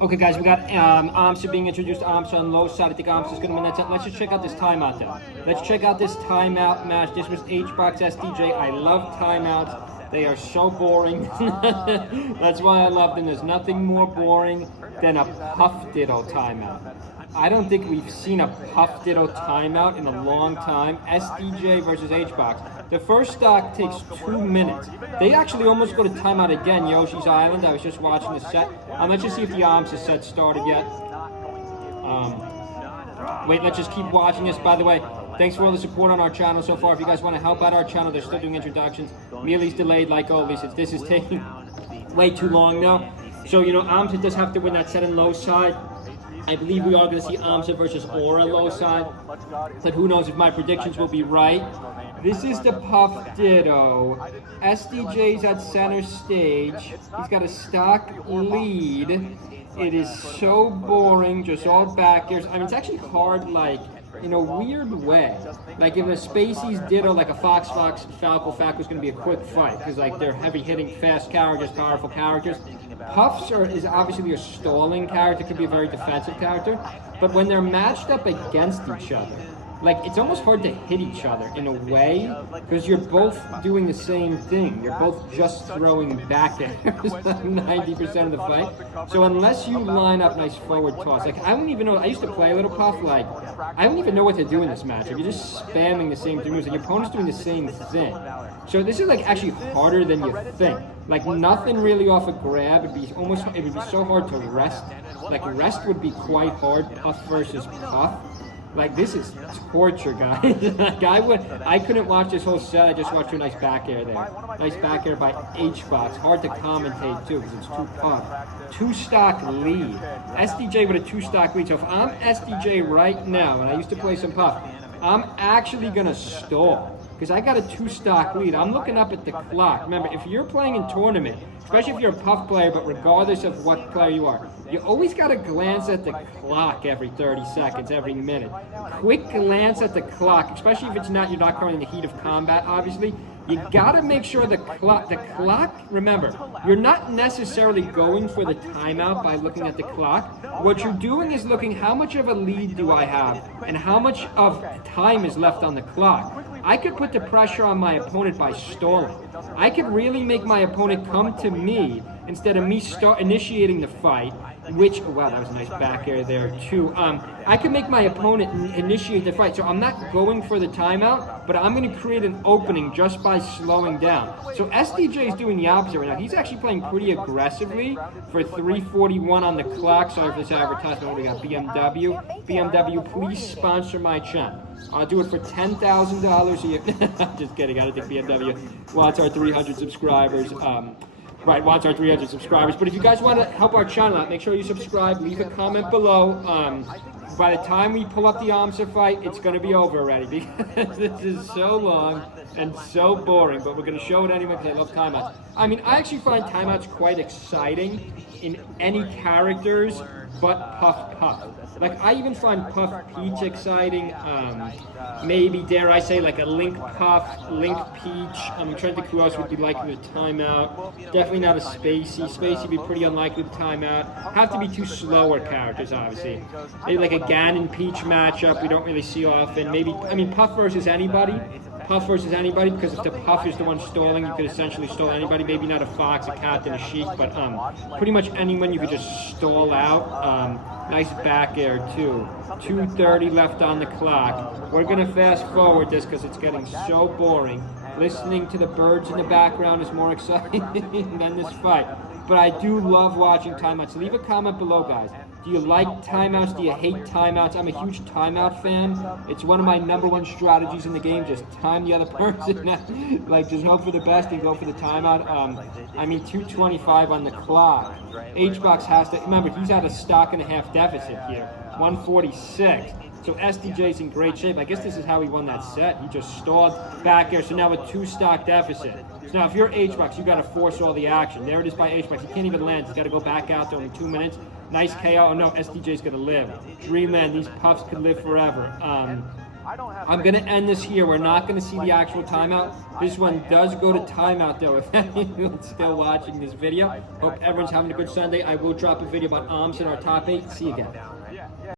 Okay, guys, we got Amsa being introduced. Amsa on low side. I think Amsa's going to win that time. Let's just check out this timeout, though. Let's check out this timeout match. This was HBox SDJ. I love timeouts. They are so boring. That's why I love them. There's nothing more boring than a Puff Ditto timeout. I don't think we've seen a Puff Ditto timeout in a long time. SDJ versus HBox. The first stock takes 2 minutes. They actually almost go to timeout again, Yoshi's Island. I was just watching the set. Let's just see if the Amsa set started yet. Wait, let's just keep watching this. By the way, thanks for all the support on our channel so far. If you guys want to help out our channel, they're still doing introductions. Mealy's delayed like always. This is taking way too long now. So, Amsa does have to win that set in low side. I believe we are going to see Amsa versus Aura low side. But who knows if my predictions will be right. This is the Puff Ditto. SDJ's at center stage. He's got a stock lead. It is so boring, just all back airs. I mean, it's actually hard, in a weird way. Like, if a Spacey's Ditto, like a Fox, Falco is going to be a quick fight. Because, they're heavy-hitting, fast characters, powerful characters. Puffs is obviously a stalling character, could be a very defensive character. But when they're matched up against each other, it's almost hard to hit each other in a way, because you're both doing the same thing. You're both just throwing back airs 90% of the fight. So unless you line up nice forward toss, I wouldn't even know, I used to play a little Puff, I don't even know what to do in this matchup. You're just spamming the same three moves, and your opponent's doing the same thing. So this is actually harder than you think. Nothing really off a grab. It would be so hard to rest. Rest would be quite hard, Puff versus Puff. This is torture, guys. I couldn't watch this whole set. I just watched a nice back air there. Nice back air by HBox. Hard to commentate, too, because it's too Puff. 2-stock lead. SDJ with a 2-stock lead. So if I'm SDJ right now, and I used to play some Puff, I'm actually going to stall. Because I got a 2-stock lead. I'm looking up at the clock. Remember, if you're playing in tournament, especially if you're a Puff player, but regardless of what player you are, you always got to glance at the clock every 30 seconds, every minute. Quick glance at the clock, especially if you're not currently in the heat of combat, obviously. You got to make sure the clock, remember, you're not necessarily going for the timeout by looking at the clock. What you're doing is looking, how much of a lead do I have, and how much of time is left on the clock. I could put the pressure on my opponent by stalling. I could really make my opponent come to me instead of me initiating the fight, which, wow, that was a nice back air there too. I can make my opponent initiate the fight. So I'm not going for the timeout, but I'm going to create an opening just by slowing down. So SDJ is doing the opposite right now. He's actually playing pretty aggressively for 3:41 on the clock. Sorry for this advertisement. We got BMW. BMW, please sponsor my channel. I'll do it for $10,000 a year. Just kidding. I don't think BMW wants our 300 subscribers. Wants our 300 subscribers. But if you guys want to help our channel out, make sure you subscribe, leave a comment below. By the time we pull up the Amsa fight, it's going to be over already, because this is so long and so boring, but we're going to show it anyway because I love timeouts. I mean, I actually find timeouts quite exciting in any characters but Puff. I even find Puff Peach exciting. Maybe, dare I say, a Link Puff, Link Peach. I'm trying to think who else would be likely to timeout. Definitely not a Spacey. Spacey would be pretty unlikely to timeout. Have to be two slower characters, obviously. Maybe a Ganon Peach matchup we don't really see often. Maybe, Puff versus anybody. Because if the Puff is the one stalling, you could essentially stall anybody. Maybe not a Fox, a Captain, a Sheik, but pretty much anyone you could just stall out. Nice back air too. 2:30 left on the clock. We're gonna fast forward this because it's getting so boring. Listening to the birds in the background is more exciting than this fight. But I do love watching timeouts. Leave a comment below, guys. Do you like timeouts? Do you hate timeouts? I'm a huge timeout fan. It's one of my #1 strategies in the game. Just time the other person. Just hope for the best and go for the timeout. 2:25 on the clock. HBox has to, remember, he's at a stock and a half deficit here. 146. So SDJ's in great shape. I guess this is how he won that set. He just stalled back air. So now a 2-stock deficit. So now if you're HBox, you got to force all the action. There it is by HBox. He can't even land. He's got to go back out there in 2 minutes. Nice KO. Oh no, SDJ's going to live. Dreamland, these Puffs could live forever. I'm going to end this here. We're not going to see the actual timeout. This one does go to timeout, though, if anyone's still watching this video. Hope everyone's having a good Sunday. I will drop a video about ARMS in our top 8. See you again.